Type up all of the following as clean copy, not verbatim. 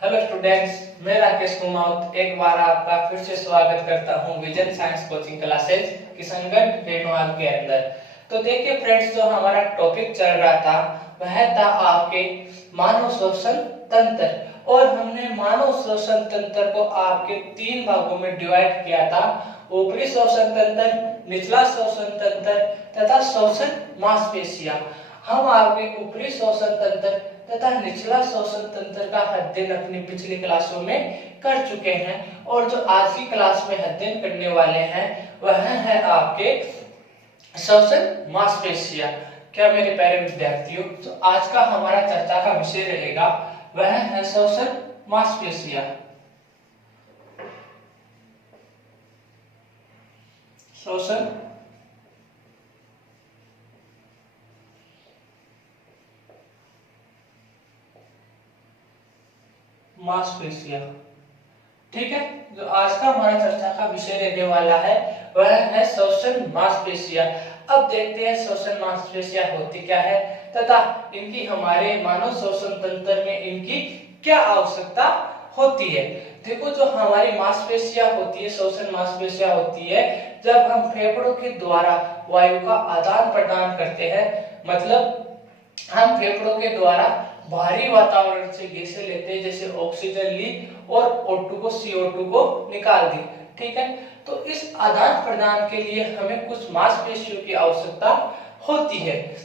Hello students, मैं राकेश कुमार एक बार आपका फिर से स्वागत करता हूं vision science coaching classes Kishanganj renewal के अंदर। तो देखिए फ्रेंड्स, जो हमारा टॉपिक चल रहा था वह था आपके मानव श्वसन तंत्र, और हमने मानव श्वसन तंत्र को आपके तीन भागों में डिवाइड किया था: ऊपरी श्वसन तंत्र, निचला श्वसन तंत्र तथा श्वसन मांसपेशियां। हम आपके ऊपरी श्वसन तंत्र तथा निचला श्वसन तंत्र का अध्ययन अपनी पिछली क्लासों में कर चुके हैं, और जो आज की क्लास में अध्ययन करने वाले हैं वह है आपके श्वसन मांसपेशियां। क्या मेरे प्यारे विद्यार्थियों, तो आज का हमारा चर्चा का विषय रहेगा वह है श्वसन मांसपेशियां। श्वसन मांसपेशियां, ठीक है। जो आज का हमारा चर्चा का विषय रहने वाला है वह है श्वसन मांसपेशियां। अब देखते हैं श्वसन मांसपेशियां होती क्या है तथा इनकी हमारे मानव श्वसन तंत्र में इनकी क्या आवश्यकता होती है। देखो, जो हमारी मांसपेशियां होती है, श्वसन मांसपेशियां होती है, जब हम फेफड़ों के द्वारा वायु का आदान प्रदान करते हैं, मतलब हम फेफड़ों के द्वारा बाहरी वातावरण से गैसें लेते हैं, जैसे ऑक्सीजन ली और O2 को CO2 को निकाल दी, ठीक है। तो इस आदान प्रदान के लिए हमें कुछ मांसपेशियों की आवश्यकता होती है,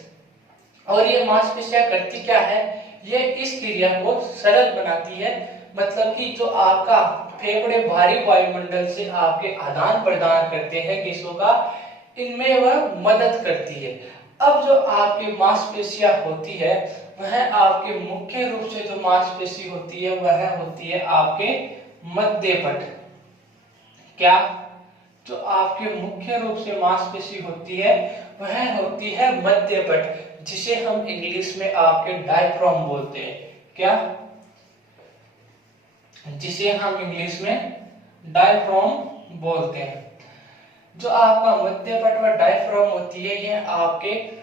और ये मांसपेशियां करती क्या है, ये इस क्रिया को सरल बनाती है। मतलब कि जो आपका फेफड़े भारी वायुमंडल से आपके आदान प्रदान करते हैं गैसों का, इनमें वह मदद करती है। अब जो आपकी मांसपेशियां होती है वह आपके मुख्य रूप से जो मांसपेशी होती है वह होती है आपके मध्यपट। क्या? जो आपके मुख्य रूप से मांसपेशी होती है वह होती है मध्यपट, जिसे हम इंग्लिश में आपके डायफ्राम बोलते हैं। क्या? जिसे हम इंग्लिश में डायफ्राम बोलते हैं। जो आपका मध्यपट व डायफ्राम होती है, यह आपके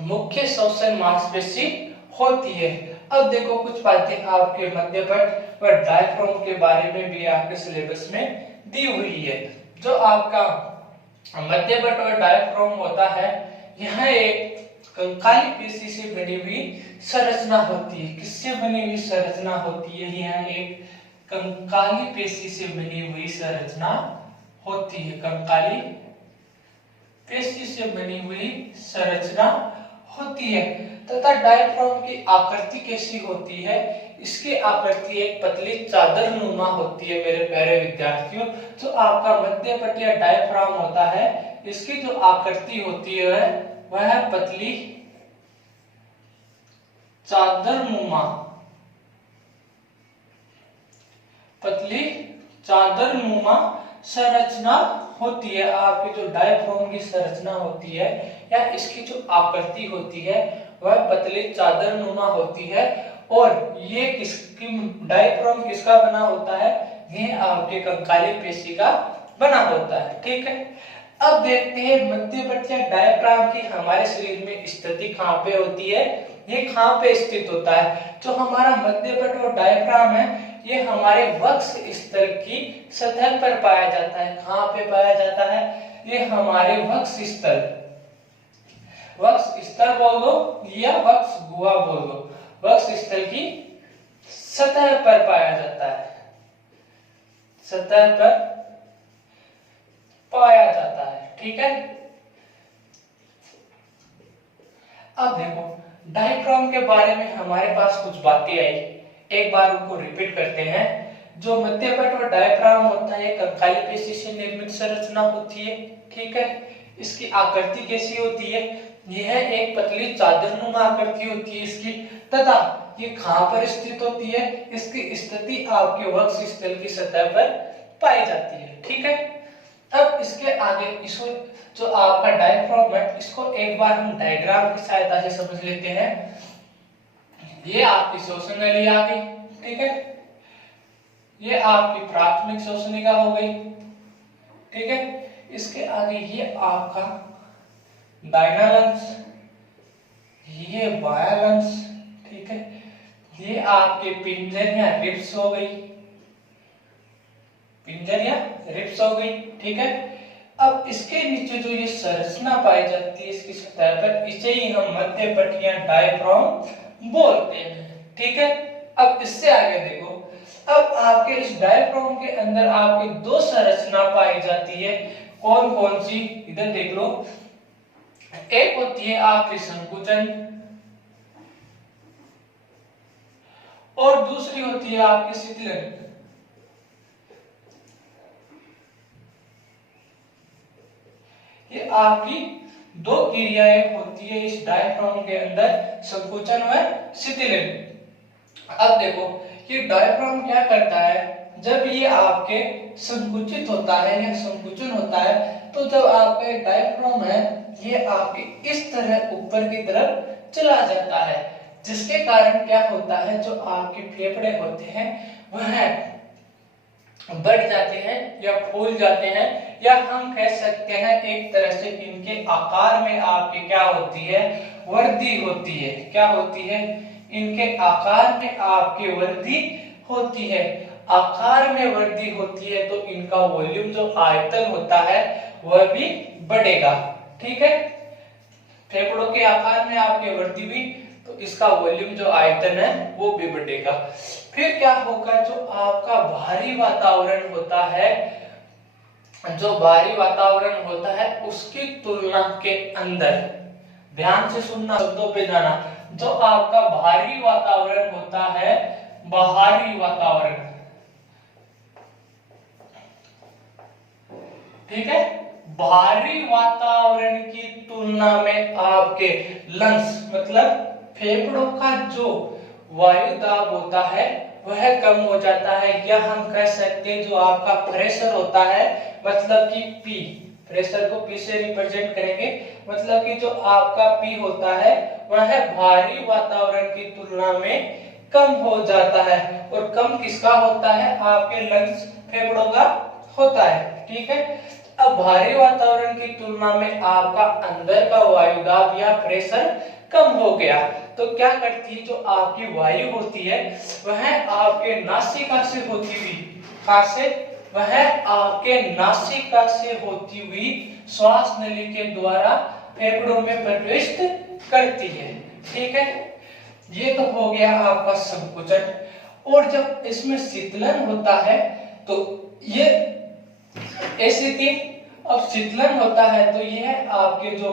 मुख्य श्वसन मांसपेशी होती है। अब देखो, कुछ बातें आपके मध्यपट व डायफ्राम के बारे में भी आपके सिलेबस में दी हुई है। जो आपका मध्यपट और डायफ्राम होता है, यह एक कंकाली पेशी से बनी हुई संरचना होती है। किससे बनी हुई संरचना होती है? यह एक कंकाली पेशी से बनी हुई संरचना होती है। कंकाली पेशी से बनी हुई संरचना होती है। तथा डायफ्राम की आकृति कैसी होती है? इसकी आकृति एक पतली चादर नुमा होती है मेरे प्यारे विद्यार्थियों। जो आपका मध्यपट या डायफ्राम होता है, इसकी जो आकृति होती है वह पतली चादर नुमा, पतली चादर नुमा संरचना होती है। आपकी जो डायफ्राम की संरचना होती है या इसकी जो आकृति होती है वह पतली चादर नुमा होती है। और ये किसकी, डायफ्राम किसका बना होता है? ये आपके कंकाली पेशी का बना होता है, ठीक है। अब देखते हैं मध्यपट या डायफ्राम की हमारे शरीर में स्थिति कहाँ पे होती है, ये कहाँ पे स्थित होता है। जो हमारा मध्यपट और डायफ्राम है, ये हमारे वक्ष स्थल की सतह पर पाया जाता है। कहाँ पे पाया जाता है? ये हमारे वक्ष स्थल, वक्ष स्थल बोल दो या वक्ष गुहा बोल दो, वक्ष स्थल की सतह पर पाया जाता है, सतह पर पाया जाता है, ठीक है। अब देखो, डायफ्राम के बारे में हमारे पास कुछ बातें आई, एक बार उनको रिपीट करते हैं। जो मध्यपट और डायफ्राम होता है, कंकाली पेशी से निर्मित संरचना होती है, ठीक है। इसकी आकृति कैसी होती है? यह एक पतली चादरनुमा आकृति होती है इसकी, तथा ये कहां पर स्थित होती है? इसकी स्थिति आपके वक्ष स्थल की सतह पर पाई जाती है, ठीक है। अब इसके आगे इसको, जो आपका डायफ्राम है, इसको एक बार हम डायग्राम की सहायता से समझ लेते हैं। ये आपकी श्वसन नली आ गई, ठीक है। ये आपकी प्राथमिक श्वसनिका हो गई, ठीक है। इसके आगे ये आपका दाहिना लंग्स, ये बायां लंग्स, ठीक है। ये आपके पिंजर या रिब्स हो गई, पिंजर या रिब्स हो गई, ठीक है। अब इसके नीचे जो ये संरचना पाई जाती है इसकी सतह पर, इसे ही हम मध्य पट या डायफ्राम बोलते हैं, ठीक है। अब इससे आगे देखो, अब आपके इस डायफ्राम के अंदर आपके दो संरचना पाई जाती है, कौन कौन सी, इधर देख लो। एक होती है आपकी संकुचन और दूसरी होती है आपकी शीतलन। ये आपकी दो क्रियाएं होती है इस डायफ्राम के अंदर, संकुचन व शीतलन। अब देखो ये डायफ्राम क्या करता है, जब ये आपके संकुचित होता है या संकुचन होता है, तो जब आपका डायफ्राम है ये आपके इस तरह ऊपर की तरफ चला जाता है, जिसके कारण क्या होता है, जो आपके फेफड़े होते हैं वह बढ़ जाते हैं या फूल जाते हैं, या हम कह सकते हैं एक तरह से इनके आकार में आपके क्या होती है, वृद्धि होती है। क्या होती है, इनके आकार में आपकी वृद्धि होती है। आकार में वृद्धि होती है तो इनका वॉल्यूम जो आयतन होता है वह भी बढ़ेगा, ठीक है। फेफड़ों के आकार में आपकी वृद्धि हुई तो इसका वॉल्यूम जो आयतन है वो भी बढ़ेगा। फिर क्या होगा, जो आपका भारी वातावरण होता है, जो भारी वातावरण होता है उसकी तुलना के अंदर, ध्यान से सुनना, शब्दों पे जाना, जो आपका भारी वातावरण होता है, बाहरी वातावरण, ठीक है, भारी वातावरण की तुलना में आपके लंग्स मतलब फेफड़ों का जो वायु दाब होता है वह कम हो जाता है, या हम कह सकते हैं जो आपका प्रेशर होता है, मतलब कि पी, प्रेशर को पी से रिप्रेजेंट करेंगे, मतलब कि जो आपका पी होता है वह भारी वातावरण की तुलना में कम हो जाता है। और कम किसका होता है, आपके लंग्स फेफड़ों का होता है, ठीक है। अब भारी वातावरण की तुलना में आपका अंदर का वायुदाब या प्रेशर कम हो गया, तो क्या करती है, जो आपकी वायु होती है वह आपके नासिका से होती हुई, कहां से, वह आपके नासिका से होती हुई श्वास नली के द्वारा फेफड़ों में प्रवेश करती है, ठीक है। ये तो हो गया आपका संकुचन। और जब इसमें शीतलन होता है तो ये ऐसी थी, अब शीतलन होता है तो यह आपके जो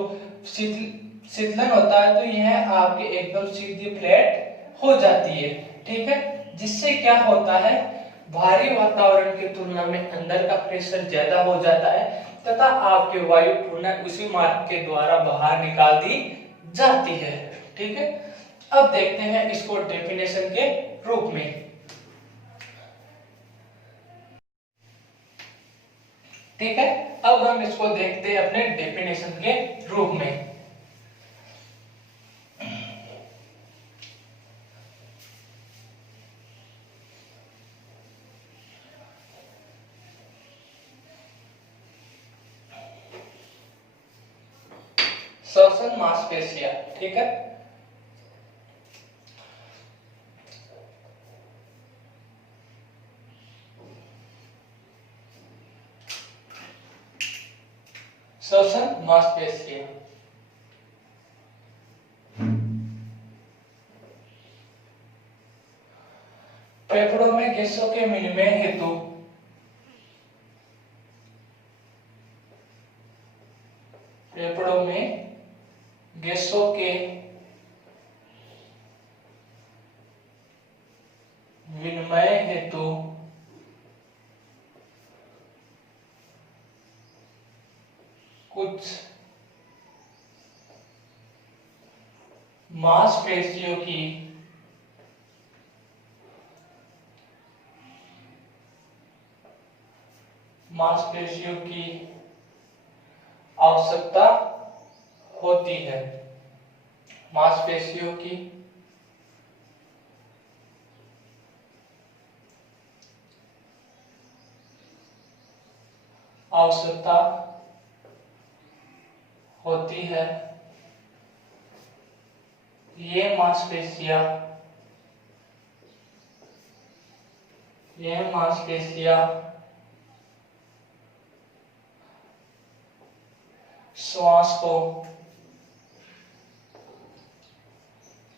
शीतलन होता है तो यह आपके एकदम सीधी फ्लैट हो जाती है, ठीक है। जिससे क्या होता है, भारी वातावरण की तुलना में अंदर का प्रेशर ज्यादा हो जाता है तथा आपके वायु पुनः उसी मार्ग के द्वारा बाहर निकाल दी जाती है, ठीक है। अब देखते हैं इसको डेफिनेशन के रूप में, ठीक है। अब हम इसको देखते हैं अपने डेफिनेशन के रूप में। श्वसन मांसपेशियां, ठीक है। श्वसन मांसपेशियां, फेफड़ों में गैसों के विनिमय हेतु फेफड़ों में गैसों के विनिमय हेतु कुछ मांसपेशियों की आवश्यकता होती है, मांसपेशियों की आवश्यकता होती है। ये मांसपेशियां यह मांसपेशियां श्वास को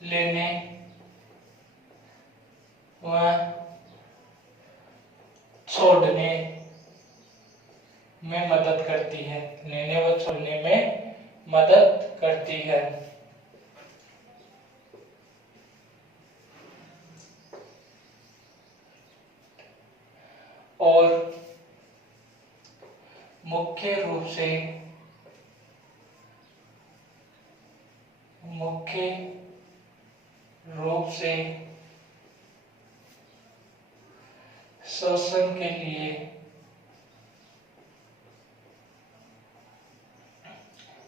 लेने व छोड़ने में मदद करती है, लेने व छोड़ने में मदद करती है। और मुख्य रूप से श्वसन के लिए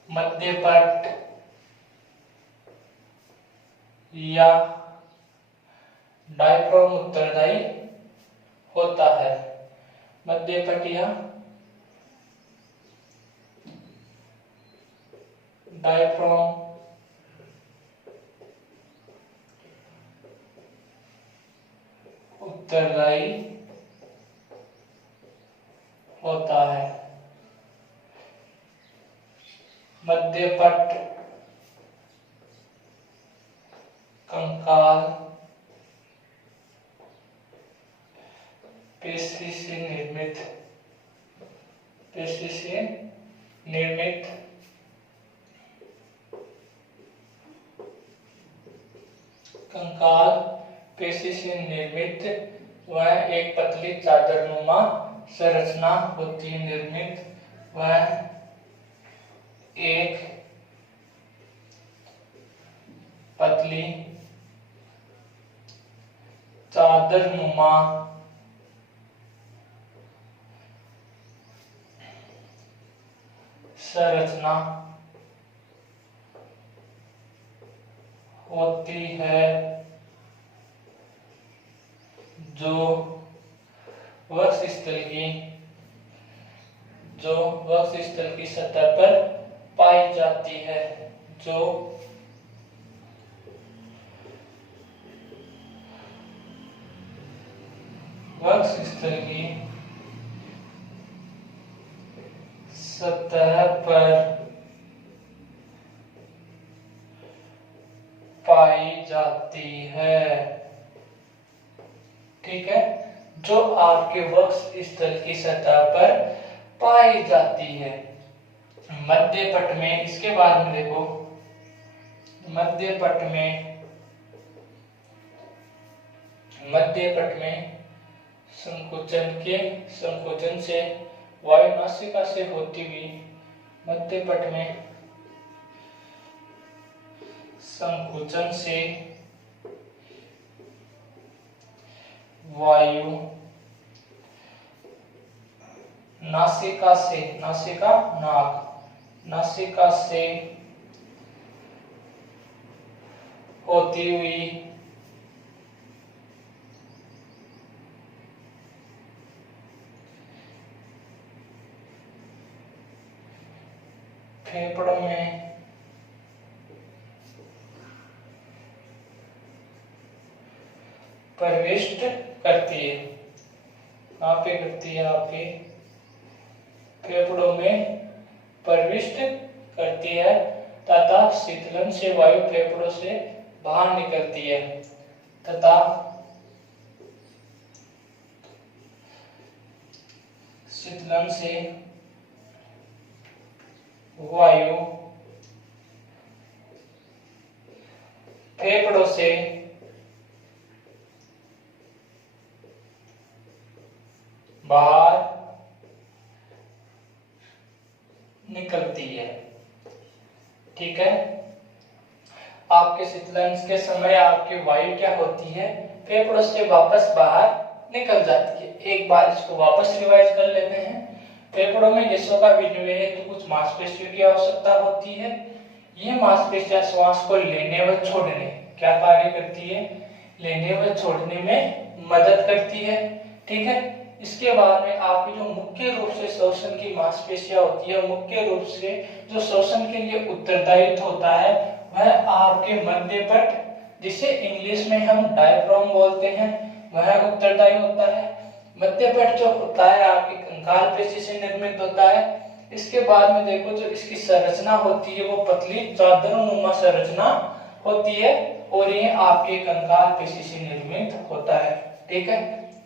मध्यपट या डायफ्राम उत्तरदायी होता है। मध्यपट या डायफ्राम उत्तरदायी होता है। मध्यपट कंकाल पेशी से निर्मित कंकाल पेशी से निर्मित वह एक पतली चादरनुमा संरचना होती है। निर्मित वह एक पतली चादरनुमा संरचना होती है जो वक्षस्थल की सतह पर पाई जाती है। जो वक्षस्थल की सतह पर पाई जाती है। ठीक है, जो आपके वक्षस्थल की सतह पर पाई जाती है। मध्यपट में, इसके बाद में देखो, मध्यपट में संकोचन से वायु नासिका से होती हुई, मध्यपट में संकोचन से वायु नासिका से होती हुई फेफड़ों में प्रविष्ट करती है। कहाँ पे करती है? आपके फेफड़ों में प्रविष्ट करती है तथा शीतलन से वायु फेफड़ों से बाहर निकलती है तथा शीतलन से वायु फेफड़ों से बाहर निकलती है। ठीक है, आपके शीतलन के समय आपकी वायु क्या होती है? फेफड़ों से वापस बाहर निकल जाती है। एक बार इसको वापस रिवाइज कर लेते हैं। फेफड़ों में गैसों का विनिमय है तो कुछ मांसपेशियों की आवश्यकता होती है। ये मांसपेशियां श्वास को लेने व छोड़ने क्या कार्य करती है? लेने व छोड़ने में मदद करती है। ठीक है, इसके बाद में आपकी जो मुख्य रूप से श्वसन की मांसपेशियां होती है, मुख्य रूप से जो श्वसन के लिए उत्तरदायित्व होता है वह आपके मध्यपट, जिसे इंग्लिश में हम डायफ्राम बोलते हैं, वह उत्तरदायी होता है। मध्य पट जो होता है आपकी कंकाल पेशी से निर्मित होता है। इसके बाद में देखो जो इसकी संरचना होती है वो पतली चादरनुमा संरचना होती है और ये आपके कंकाल पेशी से निर्मित होता है। ठीक है,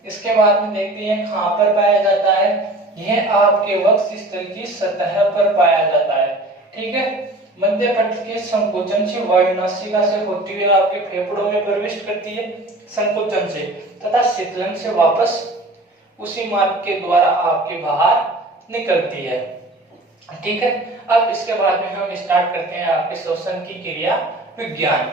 इसके बाद में देखते हैं कहां पर पाया जाता है। यह आपके वक्ष स्थल की सतह पर पाया जाता है। ठीक है, मध्य पट के संकोचन से वायु नासिका से होती हुई आपके फेफड़ों में प्रवेश करती है संकोचन से, तथा शीतलन से वापस उसी मार्ग के द्वारा आपके बाहर निकलती है। ठीक है, अब इसके बाद में हम स्टार्ट करते हैं आपके श्वसन की क्रिया विज्ञान।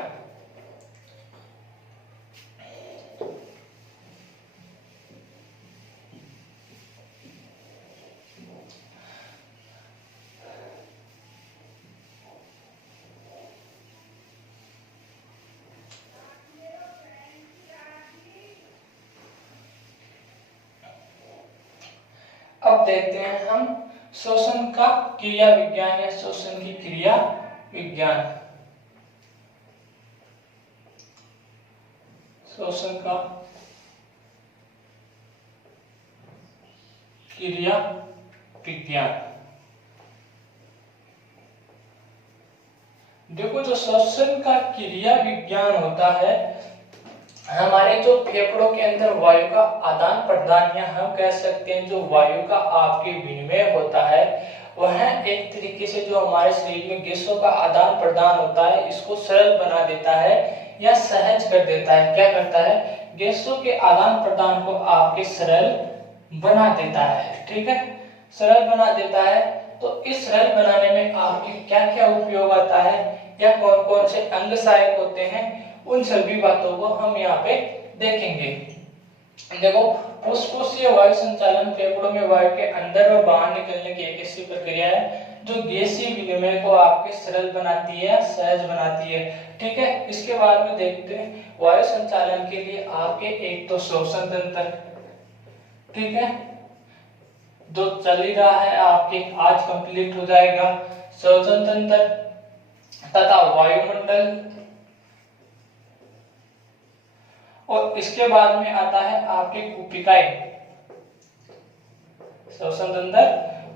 अब देखते हैं हम श्वसन का क्रिया विज्ञान या श्वसन की क्रिया विज्ञान। श्वसन का क्रिया विज्ञान। देखो जो श्वसन का क्रिया विज्ञान होता है, हमारे जो फेफड़ों के अंदर वायु का आदान प्रदान या हम कह सकते हैं जो वायु का आपके विनिमय होता है, वह एक तरीके से जो हमारे शरीर में गैसों का आदान प्रदान होता है इसको सरल बना देता है या सहज कर देता है। क्या करता है, गैसों के आदान प्रदान को आपके सरल बना देता है। ठीक है, सरल बना देता है। तो इस सरल बनाने में आपके क्या क्या उपयोग आता है या कौन कौन से अंग सहायक होते हैं, उन सभी बातों को हम यहाँ पे देखेंगे। देखो, फुसफुसीय वायु संचालन फेफड़ों में वायु के अंदर और बाहर निकलने की एक ऐसी प्रक्रिया है जो गैसीय विनिमय को आपके सरल बनाती है, सहज बनाती है। ठीक है, इसके बाद में देखते हैं वायु संचालन के लिए आपके एक तो श्वसन तंत्र, ठीक है, जो चल ही रहा है आपके आज कंप्लीट हो जाएगा, श्वसन तंत्र तथा वायुमंडल, और इसके बाद में आता है आपके कूपिकाएं, श्वसन तंत्र,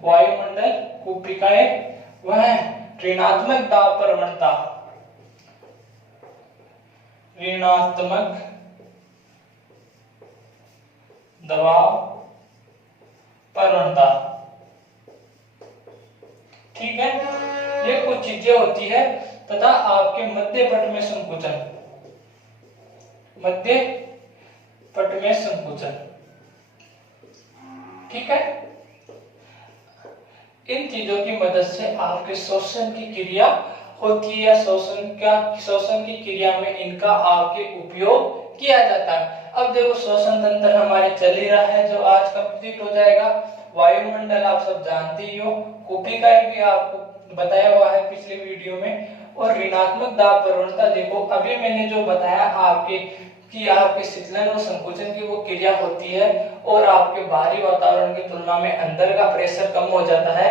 वायुमंडल, कूपिकाएं, वह ऋणात्मक दाब प्रवणता, ऋणात्मक दबाव प्रवणता। ठीक है, ये कुछ चीजें होती है। तथा आपके मध्य पट में संकुचन, मध्य पट में संकुचन। ठीक है, इन चीजों की मदद से आपके श्वसन की क्रिया होती है या श्वसन की क्रिया में इनका आपके उपयोग किया जाता है। अब देखो श्वसन तंत्र हमारे चल ही रहा है जो आज कंप्लीट हो जाएगा। वायुमंडल आप सब जानते ही हो, कूपिकाएं भी आपको बताया हुआ है पिछले वीडियो में, और ऋणात्मक दाब प्रवणता देखो अभी मैंने जो बताया आपके कि आपके शीतलन और संकुचन की वो क्रिया होती है और आपके बाहरी वातावरण की तुलना में अंदर का प्रेशर कम हो जाता है,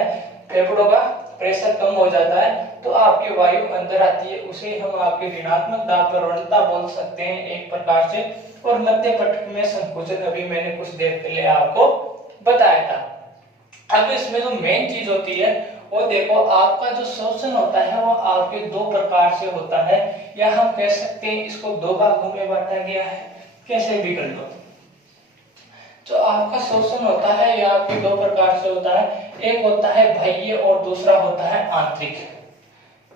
फेफड़ों का प्रेशर कम हो जाता है, तो आपकी वायु अंदर आती है, उसे हम आपके ऋणात्मक दाब प्रवणता बोल सकते हैं एक प्रकार से। और मध्य पट में संकुचन अभी मैंने कुछ देर पहले आपको बताया था। अब इसमें जो मेन चीज होती है वो देखो, आपका जो श्वसन होता है वो आपके दो प्रकार से होता है, या हम कह सकते हैं इसको दो भागों में बांटा गया है। कैसे भी कर लो, जो आपका श्वसन होता है ये आपके दो प्रकार से होता है, एक होता है बाह्य और दूसरा होता है आंतरिक।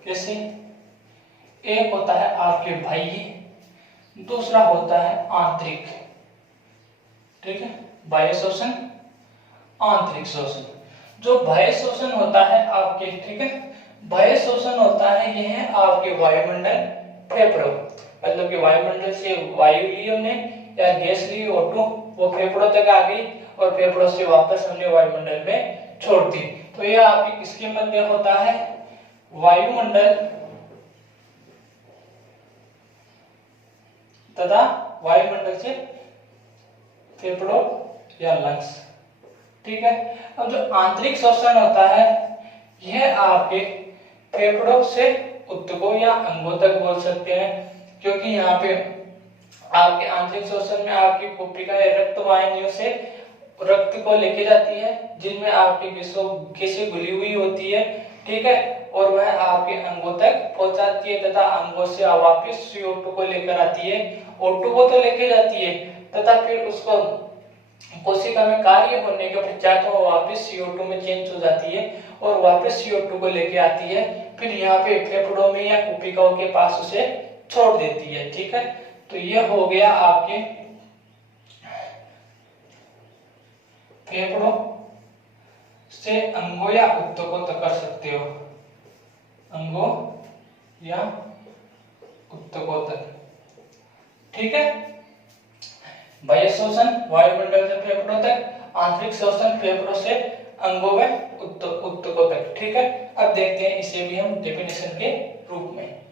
कैसे, एक होता है आपके बाह्य, दूसरा होता है आंतरिक। ठीक है, बाह्य श्वसन, आंतरिक श्वसन। जो बाह्य श्वसन होता है आपके, ठीक है, बाह्य श्वसन होता है यह है आपके वायुमंडल, फेफड़ों, मतलब कि वायुमंडल से वायु ली हमने या गैस ली O2, वो फेफड़ों तक आ गई और फेफड़ों से वापस हमने वायुमंडल में छोड़ दी। तो यह आपके किसके मध्य होता है, वायुमंडल तथा वायुमंडल से फेफड़ों या लंग्स। ठीक है, अब जो आंतरिक श्वसन होता है यह आपके फेफड़ों से ऊतकों या अंगों तक बोल सकते हैं, क्योंकि यहाँ पे आपके आंतरिक शोषण में आपकी कोशिकाएं रक्त वाहिनियों से रक्त को लेके जाती है, जिनमें आपकी गैसें घुली हुई होती है, ठीक है, और वह आपके अंगों तक पहुंचाती है तथा अंगों से वापस CO2 को लेकर आती है। O2 को तो लेके जाती है तथा फिर उसको कोशिका में कार्य होने के पश्चात वो वापस CO2 में चेंज हो जाती है और वापस CO2 को लेके आती है, फिर यहाँ पे फेफड़ों में या कोशिकाओं के पास उसे छोड़ देती है, ठीक है। तो ये हो गया आपके फेफड़ों से अंगों या ऊतकों तक कर सकते हो, अंगों या ऊतकों तक, ठीक है। बाह्य शोषण वायुमंडल से फेफड़ों तक, आंतरिक शोषण फेफड़ों से अंगों व ऊतकों तक, ठीक है। अब देखते हैं इसे भी हम डेफिनेशन के रूप में।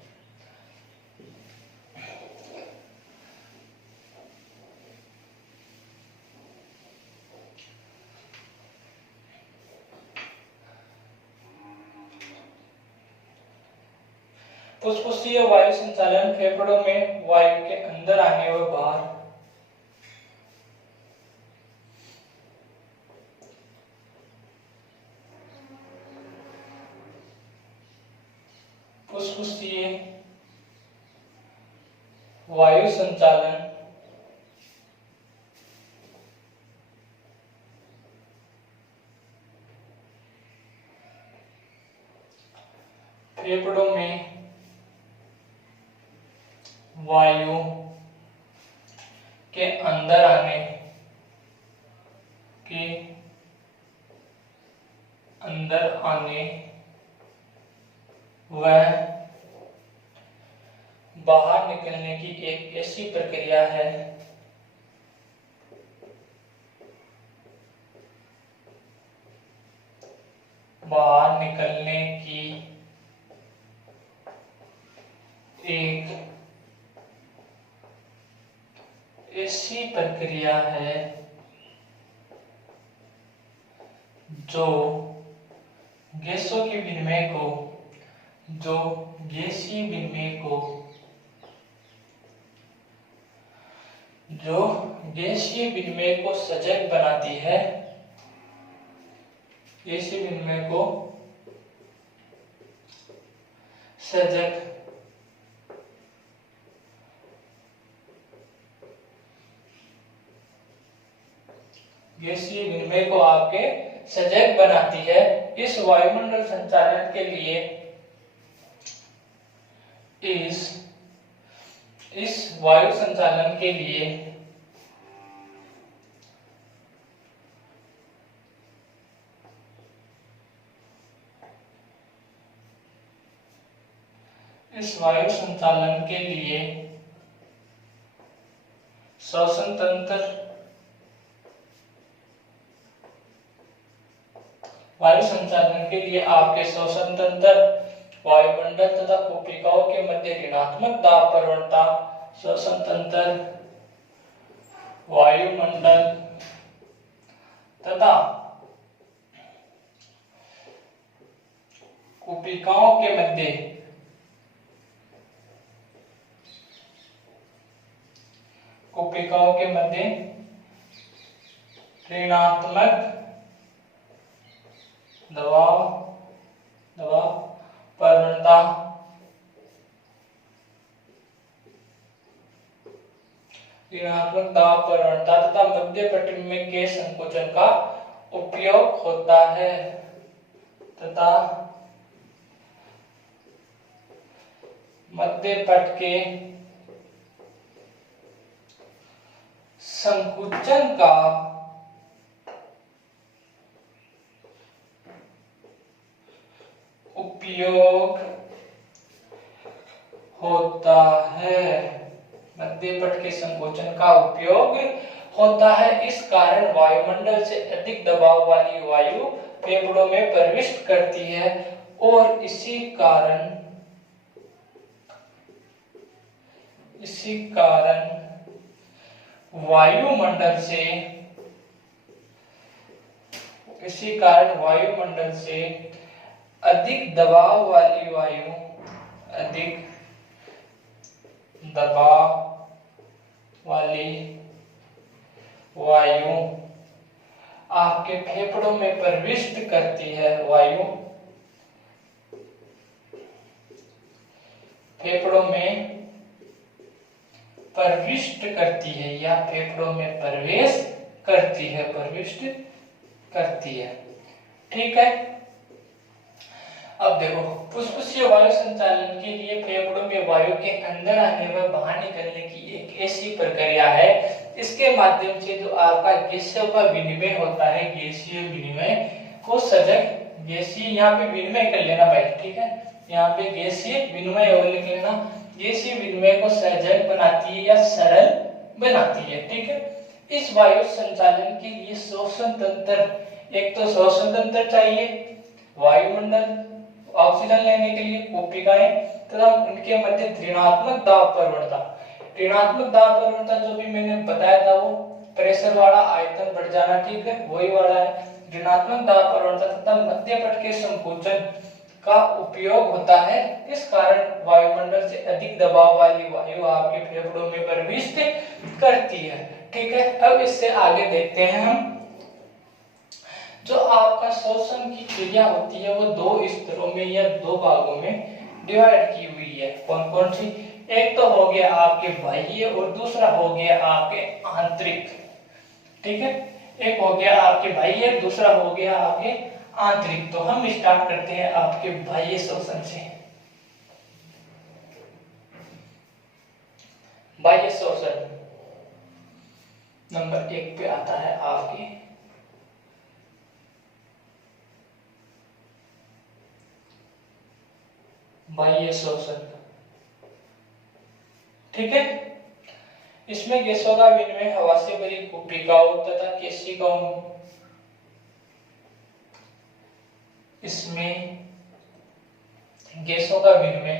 फुसफुसीय वायु संचालन फेफड़ों में वायु के अंदर आने व बाहर फुसफुसीय वायु संचालन फेफड़ों में वायु के अंदर आने व बाहर निकलने की एक ऐसी प्रक्रिया है बाहर निकलने की एक ऐसी प्रक्रिया है जो गैसों के विनिमय को गैसीय विनिमय को सजग बनाती है, गैसीय विनिमय को सजग गैसीय विनिमय को आपके सजग बनाती है। इस वायुमंडल संचालन के लिए इस वायु संचालन के लिए श्वसन तंत्र वायु संचालन के लिए आपके श्वसन तंत्र, वायुमंडल तथा कोशिकाओं के मध्य ऋणात्मक दाब प्रवणता, श्वसन तंत्र, वायुमंडल तथा कोशिकाओं के मध्य ऋणात्मक दबाव प्रवणता तथा मध्य पट्टी में के संकोचन का उपयोग होता है तथा मध्य पट के संकुचन का उपयोग होता है, मध्यपट के संकोचन का उपयोग होता है। इस कारण वायुमंडल से अधिक दबाव वाली वायु फेफड़ों में प्रविष्ट करती है और इसी कारण वायुमंडल से अधिक दबाव वाली वायु वाली वायु आपके फेफड़ों में प्रविष्ट करती है, वायु फेफड़ों में प्रविष्ट करती है या फेफड़ों में प्रवेश करती है, प्रविष्ट करती है। ठीक है। अब देखो, फुसफुसीय वायु संचालन के लिए फेफड़ों में वायु के अंदर आने व बाहर निकलने की एक ऐसी प्रक्रिया है, इसके माध्यम से जो आपका गैसों का विनिमय होता है, गैसीय विनिमय को सजग, गैसीय यहाँ पे विनिमय कर लेना भाई, ठीक है, यहाँ पे गैसीय विनिमय और लिख लेना, गैसीय विनिमय को सजग बनाती है या सरल बनाती है। ठीक है। इस वायु संचालन के लिए श्वसन तंत्र, एक तो श्वसन तंत्र चाहिए, वायुमंडल ऑक्सीजन लेने के लिए कोशिकाएं तथा उनके मध्य ऋणात्मक दाब प्रवणता, ऋणात्मक दाब प्रवणता जो भी मैंने बताया था वो प्रेशर वाला आयतन बढ़ जाना, ठीक है, वही वाला है ऋणात्मक दाब प्रवणता तथा मध्यपट के संकोचन का उपयोग होता है। इस कारण वायुमंडल से अधिक दबाव वाली वायु आपके फेफड़ों में प्रविष्ट करती है। ठीक है। अब इससे आगे देखते हैं हम, जो आपका श्वसन की क्रिया होती है वो दो स्तरों में या दो भागों में डिवाइड की हुई है। कौन कौन सी? एक तो हो गया आपके बाह्य और दूसरा हो गया आपके आंतरिक। ठीक है। एक हो गया आपके बाह्य, दूसरा हो गया आपके आंतरिक। तो हम स्टार्ट करते हैं आपके बाह्य श्वसन से। बाह्य श्वसन नंबर 1 पे आता है आपके बाह्य श्वसन। ठीक है। इसमें गैसों का विनिमय हवा से भरी कोशिकाओं तथा केशिकाओं, इसमें गैसों का विनिमय,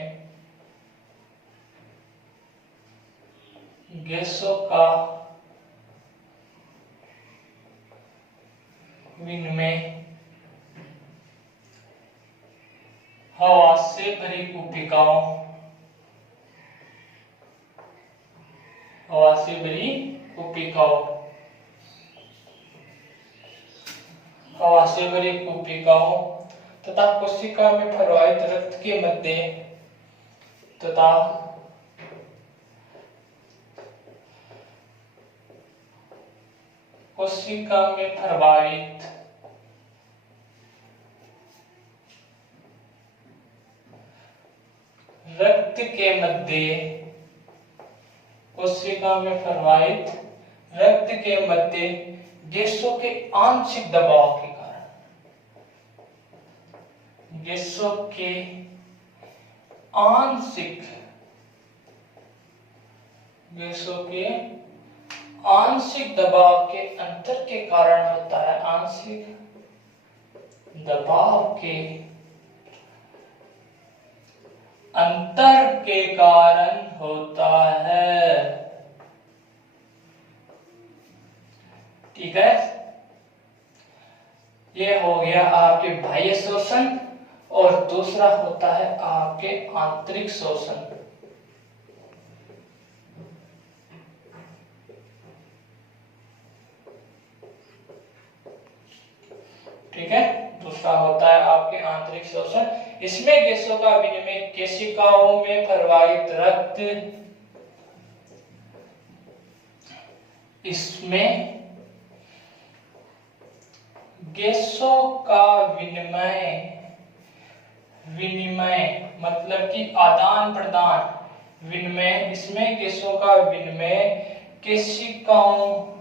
गैसों का विनिमय हवा से भरी कोशिकाओं, हवा से भरी कोशिकाओं, हवा से भरी कोशिकाओं तथा कोशिका में प्रवाहित रक्त के मध्य तथा कोशिका में प्रवाहित रक्त के मध्य, कोशिका में प्रवाहित रक्त के मध्य गैसों के आंशिक दबाव के कारण, गैसों के आंशिक, गैसों के आंशिक दबाव के अंतर के कारण होता है, आंशिक दबाव के अंतर के कारण होता है। ठीक है। ये हो गया आपके बाह्य श्वसन और दूसरा होता है आपके आंतरिक श्वसन। ठीक है। दूसरा होता है आपके आंतरिक श्वसन। इसमें गैसों का विनिमय केशिकाओं में प्रवाहित रक्त, इसमें गैसों का विनिमय, विनिमय मतलब कि आदान प्रदान, विनिमय, इसमें गैसों का विनिमय केशिकाओं,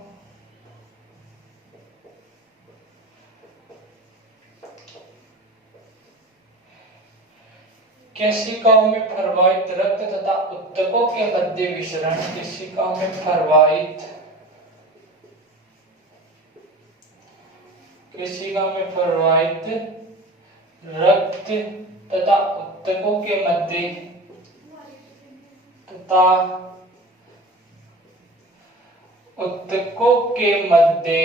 केशिकाओं में प्रवाहित रक्त तथा उत्तकों के मध्य विसरण, केशिकाओं में प्रवाहित, केशिका में प्रवाहित रक्त तथा उत्तकों के मध्य तथा उत्तकों के मध्य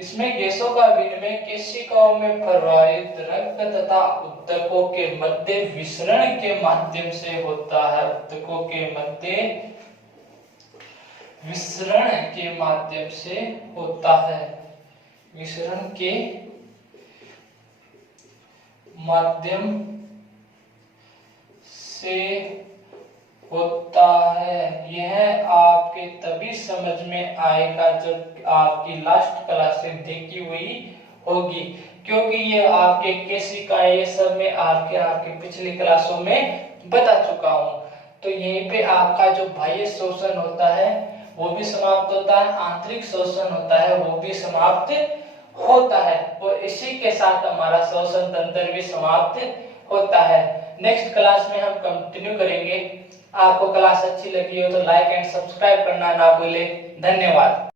इसमें गैसों का विनिमय केशिकाओं में प्रवाहित रक्त तथा ऊतकों के मध्य विसरण के माध्यम से होता है। ऊतकों के मध्य विसरण के माध्यम से होता है। विसरण के माध्यम से होता है। यह आपके तभी समझ में आएगा जब आपकी लास्ट क्लासेस देखी हुई होगी, क्योंकि ये आपके केशिकाएं ये सब मैं आपके पिछली क्लासों में बता चुका हूं। तो यहीं पे आपका जो बाह्य शोषण होता है वो भी समाप्त होता है, आंतरिक शोषण होता है वो भी समाप्त होता है, और इसी के साथ हमारा शोषण तंत्र भी समाप्त होता है। नेक्स्ट क्लास में हम कंटिन्यू करेंगे। आपको क्लास अच्छी लगी हो तो लाइक एंड सब्सक्राइब करना ना भूलें। धन्यवाद।